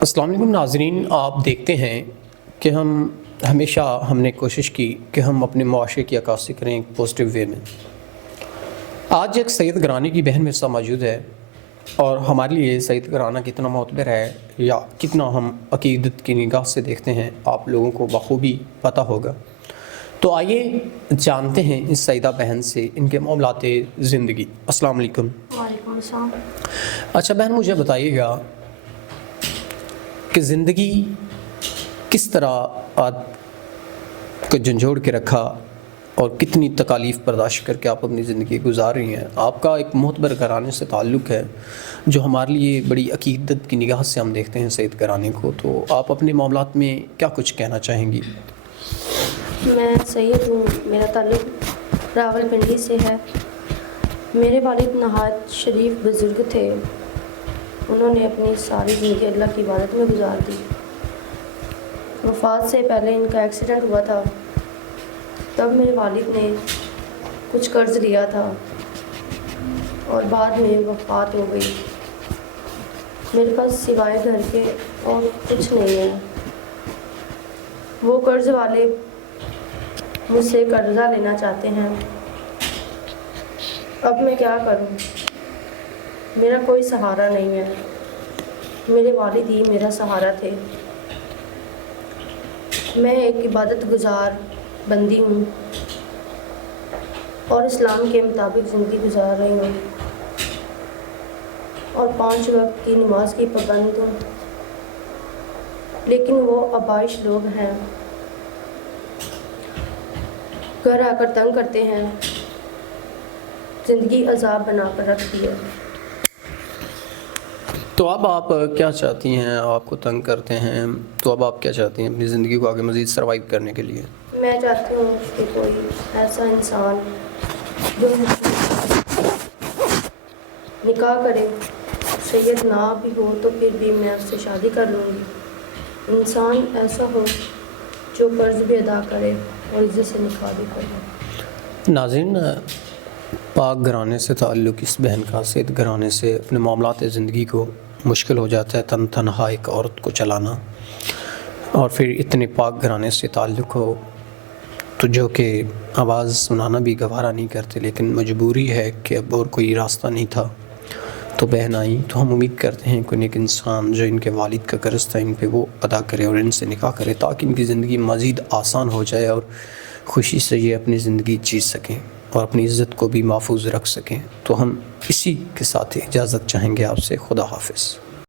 السلام علیکم ناظرین، آپ دیکھتے ہیں کہ ہمیشہ ہم نے کوشش کی کہ ہم اپنے معاشرے کی عکاسی کریں ایک پازیٹیو وے میں۔ آج ایک سید گرانی کی بہن میرے ساتھ موجود ہے، اور ہمارے لیے سید گرانہ کتنا معتبر ہے یا کتنا ہم عقیدت کی نگاہ سے دیکھتے ہیں آپ لوگوں کو بخوبی پتہ ہوگا۔ تو آئیے جانتے ہیں اس سیدہ بہن سے ان کے معاملات زندگی۔ السلام علیکم۔ وعلیکم السلام۔ اچھا بہن، مجھے بتائیے گا کہ زندگی کس طرح آپ کو جھنجھوڑ کے رکھا اور کتنی تکالیف برداشت کر کے آپ اپنی زندگی گزار رہی ہیں۔ آپ کا ایک معتبر گھرانے سے تعلق ہے جو ہمارے لیے بڑی عقیدت کی نگاہ سے ہم دیکھتے ہیں سید گرانے کو، تو آپ اپنے معاملات میں کیا کچھ کہنا چاہیں گی؟ میں سید ہوں، میرا تعلق راول پنڈی سے ہے۔ میرے والد نہایت شریف بزرگ تھے، انہوں نے اپنی ساری زندگی اللہ کی عبادت میں گزار دی۔ وفات سے پہلے ان کا ایکسیڈنٹ ہوا تھا، تب میرے والد نے کچھ قرض لیا تھا اور بعد میں وفات ہو گئی۔ میرے پاس سوائے گھر کے اور کچھ نہیں ہے۔ وہ قرض والے مجھ سے قرضہ لینا چاہتے ہیں، اب میں کیا کروں؟ میرا کوئی سہارا نہیں ہے، میرے والد ہی میرا سہارا تھے۔ میں ایک عبادت گزار بندی ہوں اور اسلام کے مطابق زندگی گزار رہی ہوں اور 5 وقت کی نماز کی پابند ہوں، لیکن وہ آبائش لوگ ہیں، گھر آ کر تنگ کرتے ہیں، زندگی عذاب بنا کر رکھ دی ہے۔ تو اب آپ کیا چاہتی ہیں؟ آپ کو تنگ کرتے ہیں تو اب آپ کیا چاہتی ہیں اپنی زندگی کو آگے مزید سروائیو کرنے کے لیے؟ میں چاہتی ہوں کہ کوئی ایسا انسان جو نکاح کرے، سید نہ بھی ہو تو پھر بھی میں اس سے شادی کر لوں گی۔ انسان ایسا ہو جو قرض بھی ادا کرے اور عزت سے نکاح بھی کرے۔ ناظرین، پاک گھرانے سے تعلق اس بہن کا سید گھرانے سے اپنے معاملات زندگی کو مشکل ہو جاتا ہے تنہا ایک عورت کو چلانا، اور پھر اتنے پاک گھرانے سے تعلق ہو تو جو کہ آواز سنانا بھی گوارا نہیں کرتے، لیکن مجبوری ہے کہ اب اور کوئی راستہ نہیں تھا تو بہن آئیں۔ تو ہم امید کرتے ہیں کہ ایک انسان جو ان کے والد کا قرض تھا ان پہ وہ ادا کرے اور ان سے نکاح کرے تاکہ ان کی زندگی مزید آسان ہو جائے اور خوشی سے یہ اپنی زندگی جی سکیں اور اپنی عزت کو بھی محفوظ رکھ سکیں۔ تو ہم اسی کے ساتھ اجازت چاہیں گے آپ سے۔ خدا حافظ۔